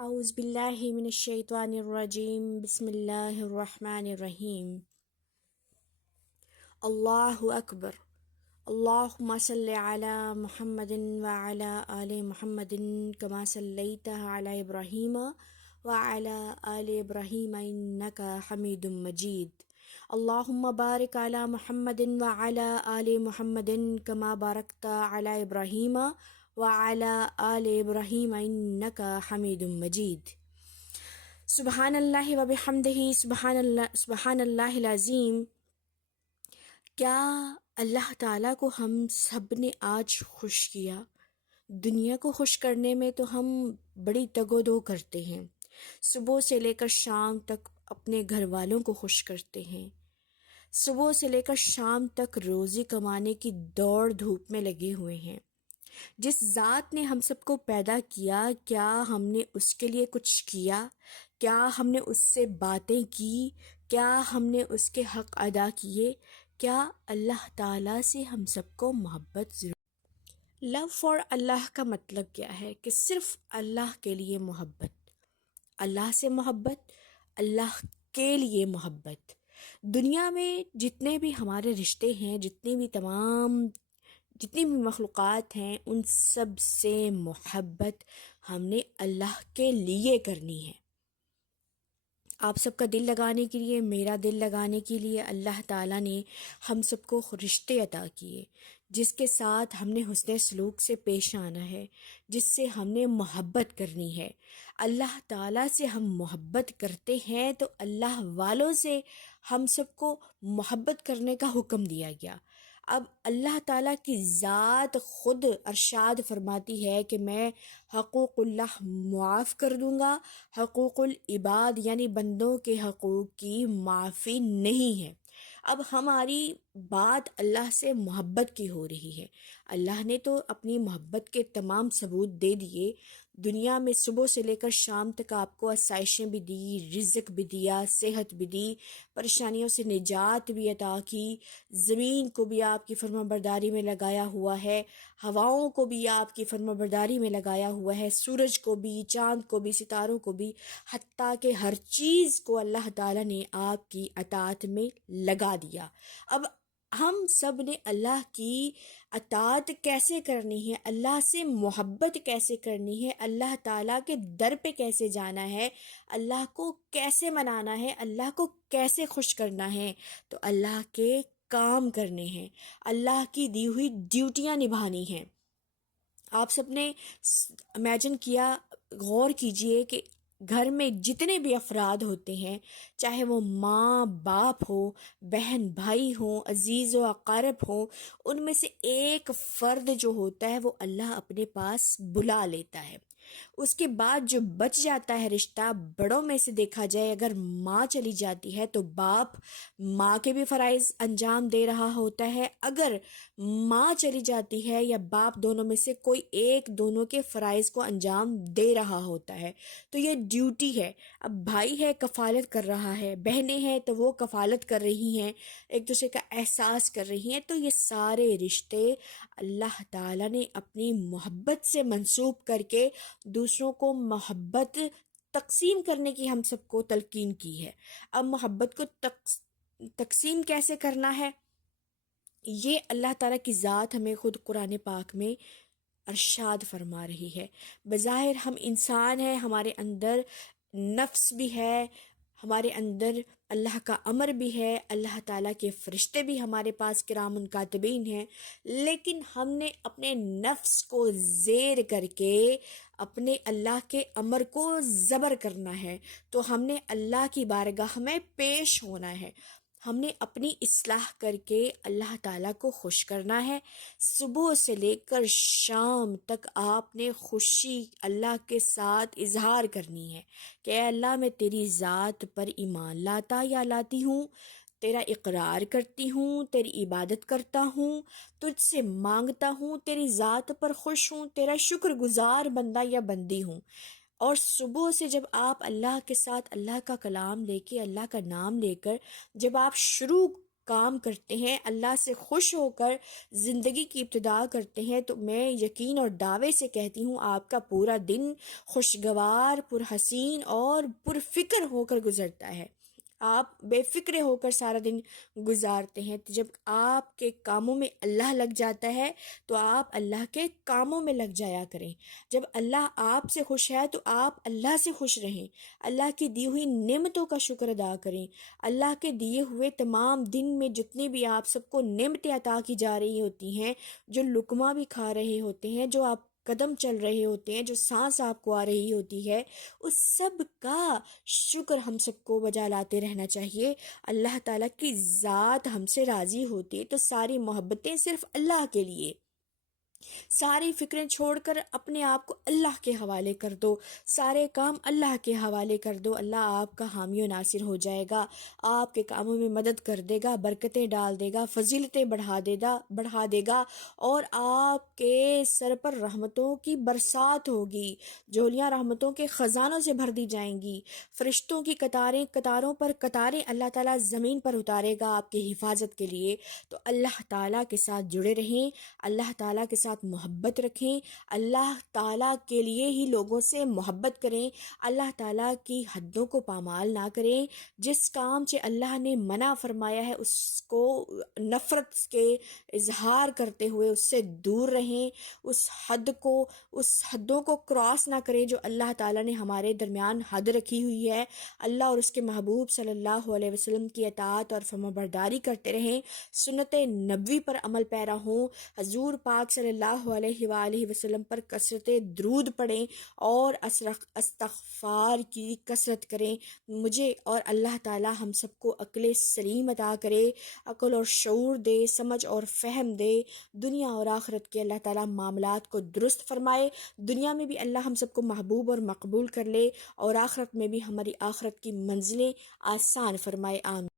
اعوذ باللہ من الشیطان الرجیم بسم اللہ الرحمن الرحیم اللہ اکبر اللہم صلی علی محمد وعلی آل محمد کما صلیت علی ابراہیم وعلی آل ابراہیم انک حمید مجید اللہم بارک علی محمد وعلی آل محمد کما بارکت علی ابراہیم وعلی آل ابراہیم انک حمید مجید۔ سبحان اللہ و بحمدہ، سبحان اللہ العظیم۔ کیا اللہ تعالیٰ کو ہم سب نے آج خوش کیا؟ دنیا کو خوش کرنے میں تو ہم بڑی تگ و دو کرتے ہیں، صبح سے لے کر شام تک اپنے گھر والوں کو خوش کرتے ہیں، صبح سے لے کر شام تک روزی کمانے کی دوڑ دھوپ میں لگے ہوئے ہیں۔ جس ذات نے ہم سب کو پیدا کیا، کیا ہم نے اس کے لیے کچھ کیا؟ کیا ہم نے اس سے باتیں کی؟ کیا ہم نے اس کے حق ادا کیے؟ کیا اللہ تعالیٰ سے ہم سب کو محبت ضرور؟ لو فار اللہ کا مطلب کیا ہے؟ کہ صرف اللہ کے لیے محبت، اللہ سے محبت، اللہ کے لیے محبت۔ دنیا میں جتنے بھی ہمارے رشتے ہیں، جتنی بھی مخلوقات ہیں، ان سب سے محبت ہم نے اللہ کے لیے کرنی ہے۔ آپ سب کا دل لگانے کے لیے، میرا دل لگانے کے لیے اللہ تعالیٰ نے ہم سب کو رشتے عطا کیے، جس کے ساتھ ہم نے حسن سلوک سے پیش آنا ہے، جس سے ہم نے محبت کرنی ہے۔ اللہ تعالیٰ سے ہم محبت کرتے ہیں تو اللہ والوں سے ہم سب کو محبت کرنے کا حکم دیا گیا۔ اب اللہ تعالیٰ کی ذات خود ارشاد فرماتی ہے کہ میں حقوق اللہ معاف کر دوں گا، حقوق العباد یعنی بندوں کے حقوق کی معافی نہیں ہے۔ اب ہماری بات اللہ سے محبت کی ہو رہی ہے۔ اللہ نے تو اپنی محبت کے تمام ثبوت دے دیے۔ دنیا میں صبح سے لے کر شام تک آپ کو آسائشیں بھی دی، رزق بھی دیا، صحت بھی دی، پریشانیوں سے نجات بھی عطا کی، زمین کو بھی آپ کی فرما برداری میں لگایا ہوا ہے، ہواؤں کو بھی آپ کی فرما برداری میں لگایا ہوا ہے، سورج کو بھی، چاند کو بھی، ستاروں کو بھی، حتیٰ کہ ہر چیز کو اللہ تعالیٰ نے آپ کی اطاعت میں لگا دیا۔ اب ہم سب نے اللہ کی اطاعت کیسے کرنی ہے، اللہ سے محبت کیسے کرنی ہے، اللہ تعالیٰ کے در پہ کیسے جانا ہے، اللہ کو کیسے منانا ہے، اللہ کو کیسے خوش کرنا ہے، تو اللہ کے کام کرنے ہیں، اللہ کی دی ہوئی ڈیوٹیاں نبھانی ہیں۔ آپ سب نے امیجن کیا، غور کیجئے کہ گھر میں جتنے بھی افراد ہوتے ہیں، چاہے وہ ماں باپ ہو، بہن بھائی ہوں، عزیز و اقارب ہوں، ان میں سے ایک فرد جو ہوتا ہے وہ اللہ اپنے پاس بلا لیتا ہے۔ اس کے بعد جو بچ جاتا ہے رشتہ، بڑوں میں سے دیکھا جائے اگر ماں چلی جاتی ہے تو باپ ماں کے بھی فرائض انجام دے رہا ہوتا ہے، اگر ماں چلی جاتی ہے یا باپ، دونوں میں سے کوئی ایک دونوں کے فرائض کو انجام دے رہا ہوتا ہے۔ تو یہ ڈیوٹی ہے۔ اب بھائی ہے، کفالت کر رہا ہے، بہنیں ہیں تو وہ کفالت کر رہی ہیں، ایک دوسرے کا احساس کر رہی ہیں۔ تو یہ سارے رشتے اللہ تعالیٰ نے اپنی محبت سے منسوب کر کے دوسروں کو محبت تقسیم کرنے کی ہم سب کو تلقین کی ہے۔ اب محبت کو تقسیم کیسے کرنا ہے، یہ اللہ تعالیٰ کی ذات ہمیں خود قرآن پاک میں ارشاد فرما رہی ہے۔ بظاہر ہم انسان ہیں، ہمارے اندر نفس بھی ہے، ہمارے اندر اللہ کا امر بھی ہے، اللہ تعالیٰ کے فرشتے بھی ہمارے پاس کرام کاتبین ہیں، لیکن ہم نے اپنے نفس کو زیر کر کے اپنے اللہ کے امر کو زبر کرنا ہے، تو ہم نے اللہ کی بارگاہ میں پیش ہونا ہے، ہم نے اپنی اصلاح کر کے اللہ تعالیٰ کو خوش کرنا ہے۔ صبح سے لے کر شام تک آپ نے خوشی اللہ کے ساتھ اظہار کرنی ہے کہ اے اللہ، میں تیری ذات پر ایمان لاتا یا لاتی ہوں، تیرا اقرار کرتی ہوں، تیری عبادت کرتا ہوں، تجھ سے مانگتا ہوں، تیری ذات پر خوش ہوں، تیرا شکر گزار بندہ یا بندی ہوں۔ اور صبح سے جب آپ اللہ کے ساتھ اللہ کا کلام لے کے، اللہ کا نام لے کر جب آپ شروع کام کرتے ہیں، اللہ سے خوش ہو کر زندگی کی ابتدا کرتے ہیں، تو میں یقین اور دعوے سے کہتی ہوں آپ کا پورا دن خوشگوار، پرحسین اور پرفکر ہو کر گزرتا ہے۔ آپ بے فکر ہو کر سارا دن گزارتے ہیں۔ تو جب آپ کے کاموں میں اللہ لگ جاتا ہے تو آپ اللہ کے کاموں میں لگ جایا کریں۔ جب اللہ آپ سے خوش ہے تو آپ اللہ سے خوش رہیں، اللہ کی دی ہوئی نعمتوں کا شکر ادا کریں۔ اللہ کے دیے ہوئے تمام دن میں جتنی بھی آپ سب کو نعمتیں عطا کی جا رہی ہوتی ہیں، جو لقمہ بھی کھا رہے ہوتے ہیں، جو آپ قدم چل رہے ہوتے ہیں، جو سانس آپ کو آ رہی ہوتی ہے، اس سب کا شکر ہم سب کو بجا لاتے رہنا چاہیے۔ اللہ تعالیٰ کی ذات ہم سے راضی ہوتی ہے تو ساری محبتیں صرف اللہ کے لیے، ساری فکریں چھوڑ کر اپنے آپ کو اللہ کے حوالے کر دو، سارے کام اللہ کے حوالے کر دو۔ اللہ آپ کا حامی و ناصر ہو جائے گا، آپ کے کاموں میں مدد کر دے گا، برکتیں ڈال دے گا، فضیلتیں بڑھا دے گا، اور آپ کے سر پر رحمتوں کی برسات ہوگی، جھولیاں رحمتوں کے خزانوں سے بھر دی جائیں گی، فرشتوں کی قطاروں پر قطاریں اللہ تعالیٰ زمین پر اتارے گا آپ کی حفاظت کے لیے۔ تو اللہ تعالیٰ کے ساتھ جڑے رہیں، اللہ تعالیٰ کے ساتھ محبت رکھیں، اللہ تعالیٰ کے لیے ہی لوگوں سے محبت کریں، اللہ تعالیٰ کی حدوں کو پامال نہ کریں، جس کام سے اللہ نے منع فرمایا ہے اس کو نفرت کے اظہار کرتے ہوئے اس سے دور رہیں، اس حدوں کو کراس نہ کریں جو اللہ تعالیٰ نے ہمارے درمیان حد رکھی ہوئی ہے۔ اللہ اور اس کے محبوب صلی اللہ علیہ وسلم کی اطاعت اور فرمانبرداری کرتے رہیں، سنت نبوی پر عمل پیرا ہوں، حضور پاک صلی اللہ علیہ وآلہ وسلم پر کثرت درود پڑھیں اور استغفار کی کثرت کریں۔ مجھے اور اللہ تعالی ہم سب کو عقل سلیم عطا کرے، عقل اور شعور دے، سمجھ اور فہم دے، دنیا اور آخرت کے اللہ تعالی معاملات کو درست فرمائے، دنیا میں بھی اللہ ہم سب کو محبوب اور مقبول کر لے، اور آخرت میں بھی ہماری آخرت کی منزلیں آسان فرمائے۔ آمین۔